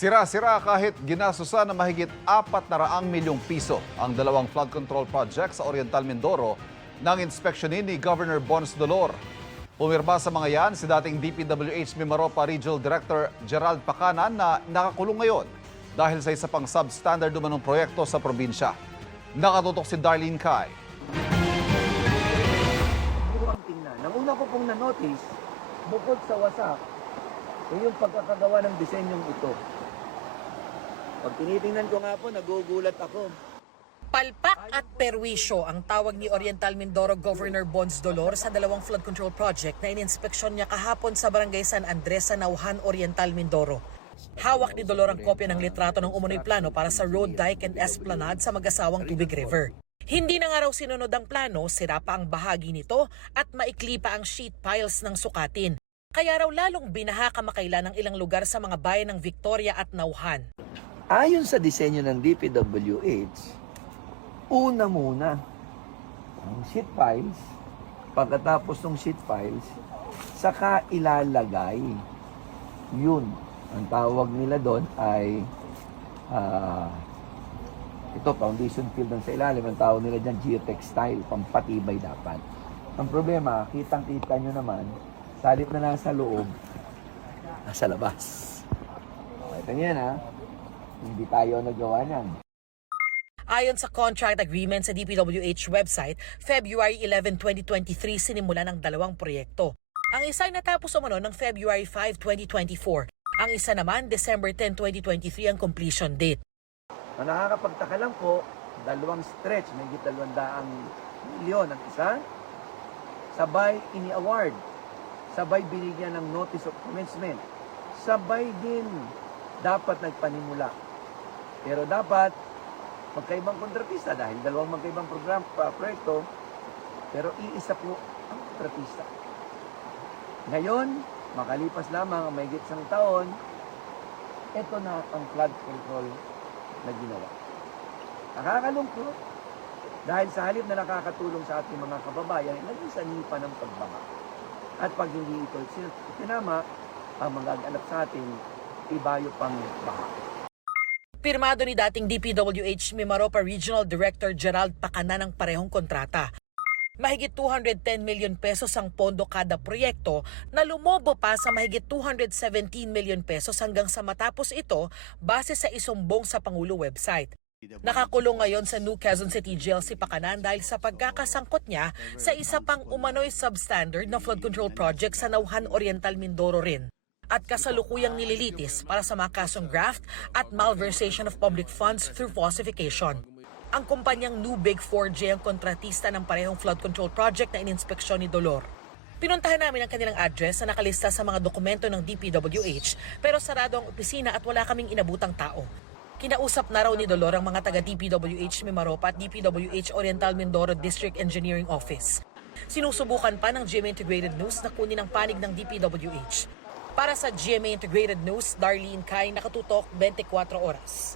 Sira-sira kahit ginasusan na mahigit 400 milyong piso ang dalawang flood control project sa Oriental Mindoro ng inspeksyonin ni Governor Bons Dolor. Pumirma sa mga yan si dating DPWH Mimaropa Regional Director Gerald Pacanan na nakakulong ngayon dahil sa isa pang substandard umanong proyekto sa probinsya. Nakatutok si Darlene Kai. Ang una ko pong na-notice, bukod sa wasak, yung pagkakagawa ng disenyong ito. Pag tinitingnan ko nga po, nagugulat ako. Palpak at perwisyo ang tawag ni Oriental Mindoro Governor Bons Dolor sa dalawang flood control project na ininspeksyon niya kahapon sa Barangay San Andres sa Nauhan, Oriental Mindoro. Hawak ni Dolor ang kopya ng litrato ng umunoy plano para sa road, dike and esplanade sa mag-asawang Tubig River. Hindi na nga raw sinunod ang plano, sira pa ang bahagi nito at maikli pa ang sheet piles ng sukatin. Kaya raw lalong binaha kamakailan ng ilang lugar sa mga bayan ng Victoria at Nauhan. Ayon sa disenyo ng DPWH, una muna ang sheet piles, pagkatapos ng sheet piles, saka ilalagay. Yun, ang tawag nila doon ay ito, foundation field ng sa ilalim. Ang tawag nila dyan, geotextile, pampatibay dapat. Ang problema, kitang-kita nyo naman, salit na nasa loob, nasa labas. Ito niyan ha, hindi tayo nagawa niyan. Ayon sa contract agreement sa DPWH website, February 11, 2023 sinimula ng dalawang proyekto. Ang isa ay natapos umano ng February 5, 2024. Ang isa naman, December 10, 2023 ang completion date. Ang nakakapagtaka lang po, dalawang stretch, may 200 milyon ang isa, sabay ini-award, sabay binigyan ng notice of commencement, sabay din dapat nagpanimula. Pero dapat magkaibang kontratista dahil dalawang magkaibang proyekto, pero iisa po ang kontratista. Ngayon, makalipas lamang ang mahigit isang taon, ito na ang flood control na ginawa. Nakakalungkot dahil sa halip na nakakatulong sa ating mga kababayan, naging sanipa ng pagbaha. At pag hindi ito tinama, ang magaganap sa atin, ibayo pang baha. Pirmado ni dating DPWH Mimaropa Regional Director Gerald Pacanan ang parehong kontrata. Mahigit 210 million pesos ang pondo kada proyekto na lumobo pa sa mahigit 217 million pesos hanggang sa matapos ito base sa isumbong sa Pangulo website. Nakakulong ngayon sa New Quezon City Jail si Pacanan dahil sa pagkakasangkot niya sa isa pang umano'y substandard na flood control project sa Nauhan, Oriental Mindoro rin. At kasalukuyang nililitis para sa mga kasong graft at malversation of public funds through falsification. Ang kumpanyang New Big 4J ang kontratista ng parehong flood control project na ininspeksyon ni Dolor. Pinuntahan namin ang kanilang address na nakalista sa mga dokumento ng DPWH pero sarado ang opisina at wala kaming inabutang tao. Kinausap na raw ni Dolor ang mga taga DPWH Mimaropa at DPWH Oriental Mindoro District Engineering Office. Sinusubukan pa ng GMA Integrated News na kunin ang panig ng DPWH. Para sa GMA Integrated News, Darlene Kai, nakatutok 24 oras.